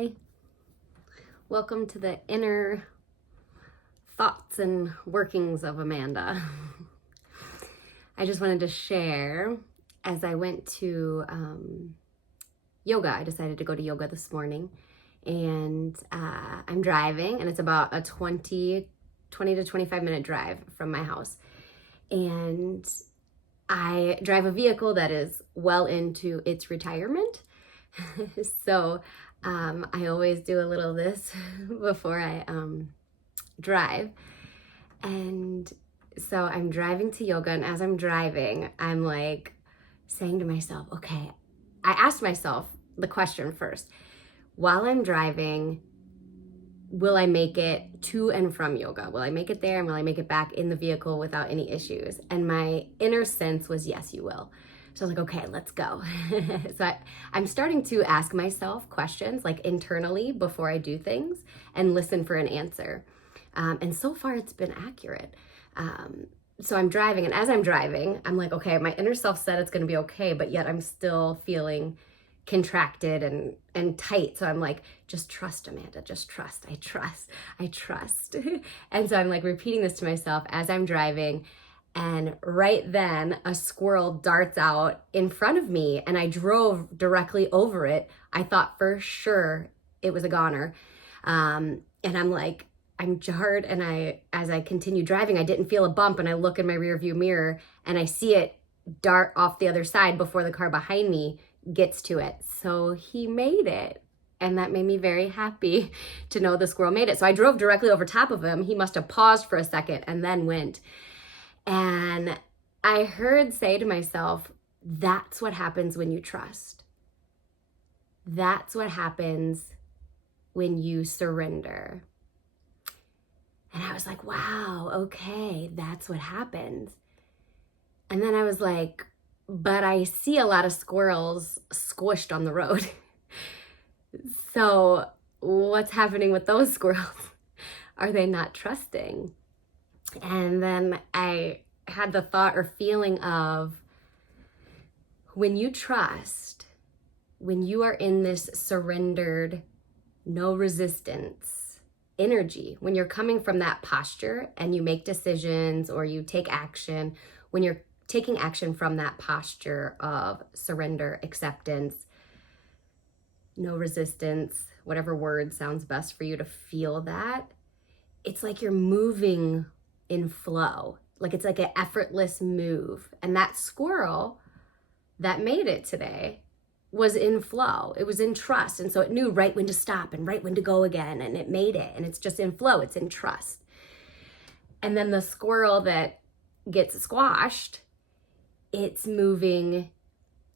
Hi, welcome to the inner thoughts and workings of Amanda. I just wanted to share, as I went to yoga, I decided to go to yoga this morning, and I'm driving, and it's about a 20 to 25 minute drive from my house. And I drive a vehicle that is well into its retirement. So I always do a little of this before I drive. And so I'm driving to yoga, and as I'm driving, I'm like saying to myself, okay, I asked myself the question first, while I'm driving, will I make it to and from yoga? Will I make it there, and will I make it back in the vehicle without any issues? And my inner sense was, yes, you will. So I was like, okay, let's go. So I'm starting to ask myself questions like internally before I do things and listen for an answer. And so far it's been accurate. So I'm driving, and as I'm driving, I'm like, okay, my inner self said it's going to be okay, but yet I'm still feeling contracted and tight. So I'm like, just trust, Amanda, just trust. I trust. And so I'm like repeating this to myself as I'm driving. And right then a squirrel darts out in front of me, and I drove directly over it. I thought for sure it was a goner. And I'm like, I'm jarred, and as I continue driving, I didn't feel a bump, and I look in my rearview mirror and I see it dart off the other side before the car behind me gets to it. So he made it. And that made me very happy to know the squirrel made it. So I drove directly over top of him. He must have paused for a second and then went. And I heard say to myself, that's what happens when you trust. That's what happens when you surrender. And I was like, wow, okay, that's what happens. And then I was like, but I see a lot of squirrels squished on the road. So what's happening with those squirrels? Are they not trusting? And then I had the thought or feeling of, when you trust, when you are in this surrendered, no resistance energy, when you're coming from that posture and you make decisions or you take action, when you're taking action from that posture of surrender, acceptance, no resistance, whatever word sounds best for you to feel that, it's like you're moving in flow. Like it's like an effortless move. And that squirrel that made it today was in flow. It was in trust. And so it knew right when to stop and right when to go again. And it made it. And it's just in flow. It's in trust. And then the squirrel that gets squashed, it's moving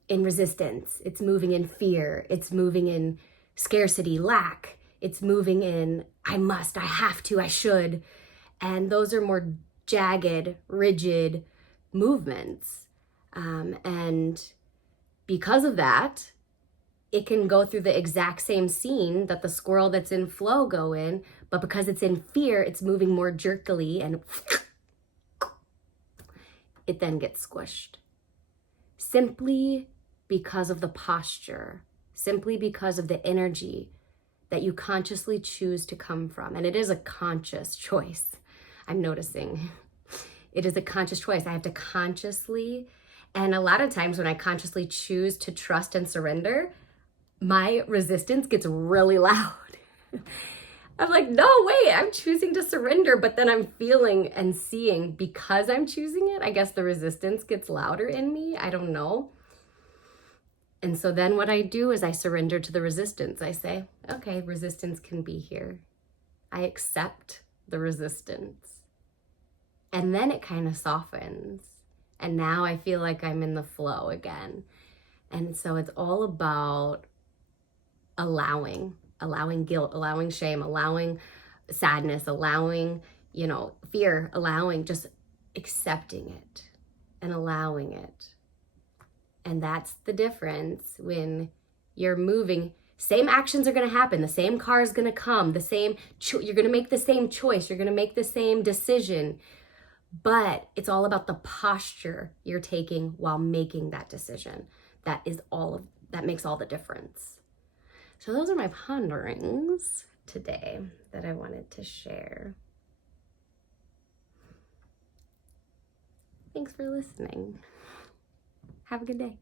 in resistance. It's moving in fear. It's moving in scarcity, lack. It's moving in, I must, I have to, I should. And those are more jagged, rigid movements. And because of that, it can go through the exact same scene that the squirrel that's in flow go in, but because it's in fear, it's moving more jerkily, and it then gets squished. Simply because of the posture, simply because of the energy that you consciously choose to come from. And it is a conscious choice. I'm noticing it is a conscious choice. I have to consciously, and a lot of times when I consciously choose to trust and surrender, my resistance gets really loud. I'm like, no, wait, I'm choosing to surrender, but then I'm feeling and seeing, because I'm choosing it, I guess the resistance gets louder in me. I don't know. And so then what I do is I surrender to the resistance. I say, okay, resistance can be here. I accept the resistance. And then it kind of softens. And now I feel like I'm in the flow again. And so it's all about allowing guilt, allowing shame, allowing sadness, allowing, fear, allowing, just accepting it and allowing it. And that's the difference when you're moving. Same actions are going to happen. The same car is going to come. You're going to make the same choice. You're going to make the same decision. But it's all about the posture you're taking while making that decision. That makes all the difference. So those are my ponderings today that I wanted to share. Thanks for listening. Have a good day.